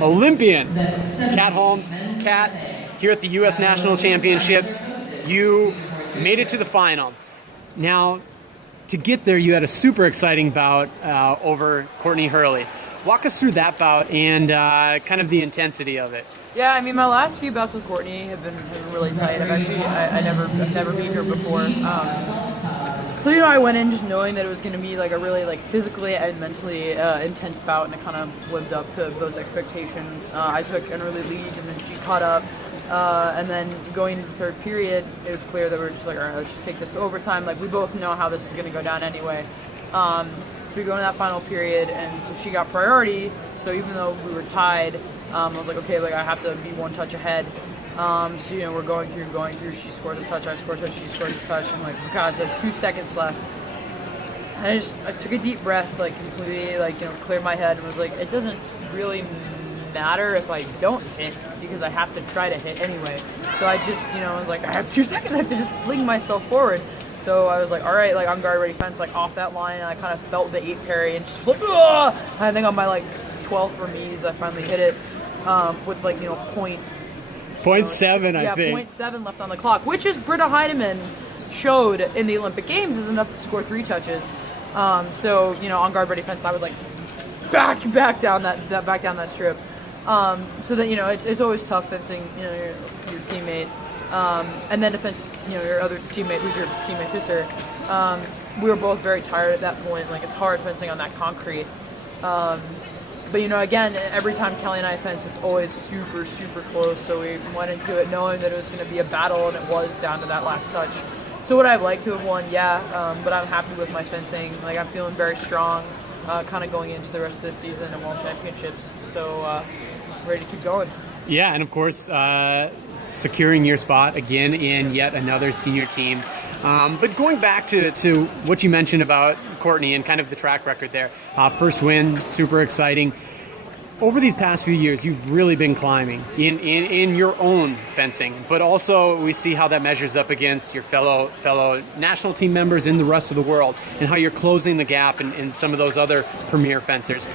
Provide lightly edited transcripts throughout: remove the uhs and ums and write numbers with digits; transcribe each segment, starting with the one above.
Olympian, Kat Holmes. Kat, here at the U.S. National Championships, you made it to the final. Now, to get there, you had a super exciting bout over Courtney Hurley. Walk us through that bout and kind of the intensity of it. Yeah, I mean, my last few bouts with Courtney have been really tight. I've never beat her before. So, I went in just knowing that it was going to be like a really physically and mentally intense bout, and it kind of lived up to those expectations. I took an early lead, and then she caught up. And then going into the third period, it was clear that we were just like, all right, let's just take this to overtime. Like, we both know how this is going to go down anyway. So we go into that final period, and so she got priority. So even though we were tied, I was like, okay, I have to be one touch ahead. So, we're going through. She scored a touch, I scored a touch, she scored a touch. I'm like, oh God, it's like 2 seconds left. And I took a deep breath, completely, cleared my head and was like, it doesn't really matter if I don't hit because I have to try to hit anyway. So I just, I was like, I have 2 seconds, I have to just fling myself forward. So I was like, all right, on guard ready fence, off that line, and I kind of felt the 8 parry and just ugh! And I think on my 12th remise, I finally hit it with point. 0.7, I think. 0.7 left on the clock, which is Britta Heidemann showed in the Olympic Games is enough to score 3 touches. So on guard ready fence, I was back down that strip. So that it's always tough fencing your teammate, and then to fence your other teammate who's your teammate's sister. We were both very tired at that point. It's hard fencing on that concrete. But again, every time Kelly and I fence, it's always super, super close. So we went into it knowing that it was going to be a battle, and it was down to that last touch. So would I have liked to have won? Yeah, but I'm happy with my fencing. I'm feeling very strong, kind of going into the rest of this season and World Championships. So ready to keep going. Yeah, and of course, securing your spot again in yet another senior team. But going back to what you mentioned about Courtney and kind of the track record there. First win, super exciting. Over these past few years, you've really been climbing in your own fencing, but also we see how that measures up against your fellow national team members in the rest of the world and how you're closing the gap in some of those other premier fencers.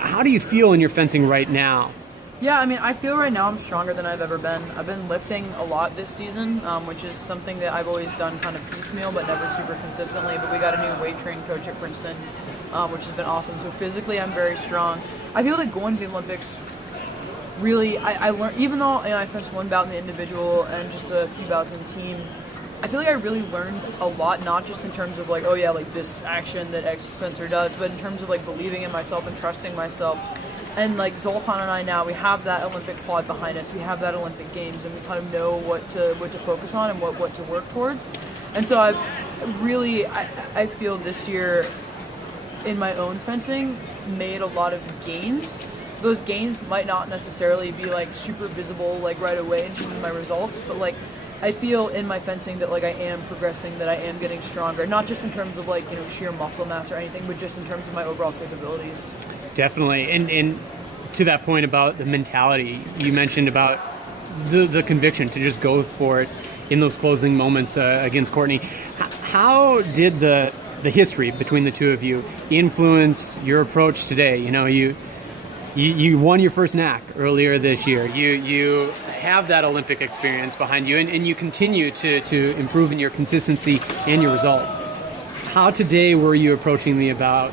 How do you feel in your fencing right now? Yeah, I mean, I feel right now I'm stronger than I've ever been. I've been lifting a lot this season, which is something that I've always done kind of piecemeal, but never super consistently. But we got a new weight train coach at Princeton, which has been awesome. So physically, I'm very strong. I feel like going to the Olympics, really, I learned, even though I fenced one bout in the individual and just a few bouts in the team, I feel like I really learned a lot, not just in terms of this action that X fencer does, but in terms of believing in myself and trusting myself. And Zoltan and I now, we have that Olympic quad behind us, we have that Olympic Games, and we kind of know what to focus on and what to work towards. And so I feel this year in my own fencing made a lot of gains. Those gains might not necessarily be super visible right away in terms of my results, but I feel in my fencing that I am progressing, that I am getting stronger, not just in terms of sheer muscle mass or anything, but just in terms of my overall capabilities. Definitely. And to that point about the mentality, you mentioned about the conviction to just go for it in those closing moments against Courtney. How did the history between the two of you influence your approach today? You won your first NAC earlier this year. You have that Olympic experience behind you, and you continue to improve in your consistency and your results. How today were you approaching the bout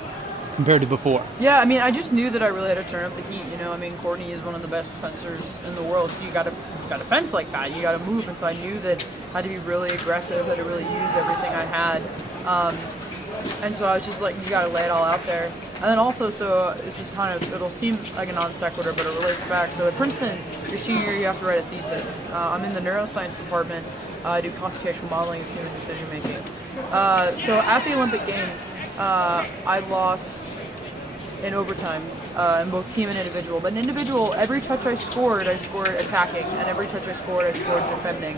compared to before? Yeah, I mean, I just knew that I really had to turn up the heat. Courtney is one of the best fencers in the world, so you got to fence like that. You got to move, and so I knew that I had to be really aggressive, had to really use everything I had. And so I was just you got to lay it all out there. And then also, so this is it'll seem like a non sequitur, but it relates back. So at Princeton, your senior year, you have to write a thesis. I'm in the neuroscience department. I do computational modeling and human decision making. So at the Olympic Games, I lost in overtime in both team and individual. But in individual, every touch I scored attacking, and every touch I scored defending.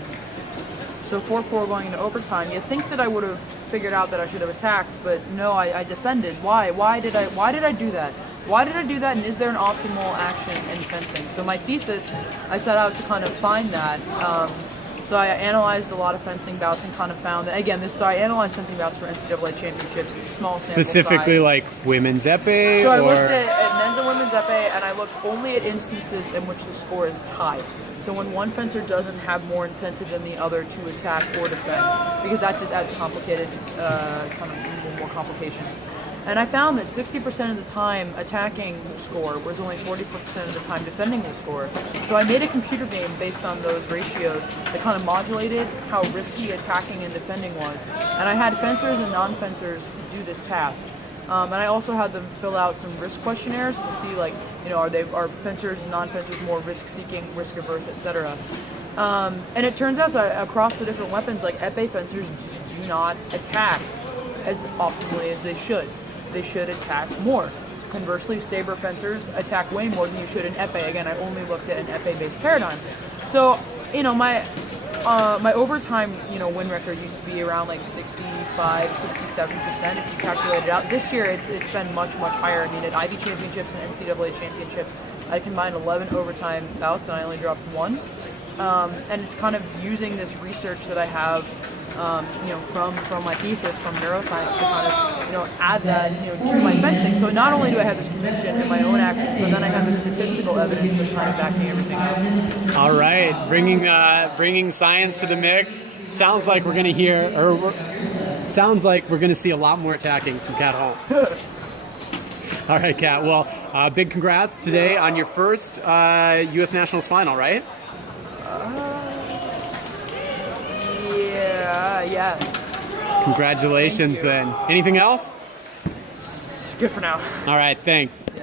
So 4-4 going into overtime. You'd think that I would have figured out that I should have attacked, but no, I defended. Why? Why did I do that? Why did I do that, and is there an optimal action in fencing? So my thesis, I set out to kind of find that. So So I analyzed a lot of fencing bouts and kind of found that, again, I analyzed fencing bouts for NCAA championships. It's a small sample Specifically, size. like women's epee? So I or... looked at men's and women's epee, and I looked only at instances in which the score is tied. So when one fencer doesn't have more incentive than the other to attack or defend, because that just adds complicated, kind of more complications. And I found that 60% of the time attacking the score was only 44% of the time defending the score. So I made a computer game based on those ratios that kind of modulated how risky attacking and defending was. And I had fencers and non-fencers do this task. And I also had them fill out some risk questionnaires to see, like, you know, are fencers and non-fencers more risk-seeking, risk-averse, etc. And it turns out across the different weapons, like epee fencers just do not attack as optimally as they should. They should attack more. Conversely, saber fencers attack way more than you should in epee. Again, I only looked at an epee-based paradigm. So, you know, my overtime, you know, win record used to be around like 65, 67% if you calculate it out. This year, it's been much, much higher. I mean, at Ivy championships and NCAA championships, I combined 11 overtime bouts and I only dropped 1. And it's kind of using this research that I have, you know, from my thesis from neuroscience to kind of, you know, add that, you know, to my fencing. So not only do I have this conviction in my own actions, but then I have the statistical evidence that's kind of backing everything up. All right, bringing science to the mix. Sounds like we're going to sounds like we're going to see a lot more attacking from Kat Holmes. All right, Kat. Well, big congrats today on your first U.S. Nationals final, right? Yes. Congratulations then. Anything else? Good for now. All right, thanks. Yeah.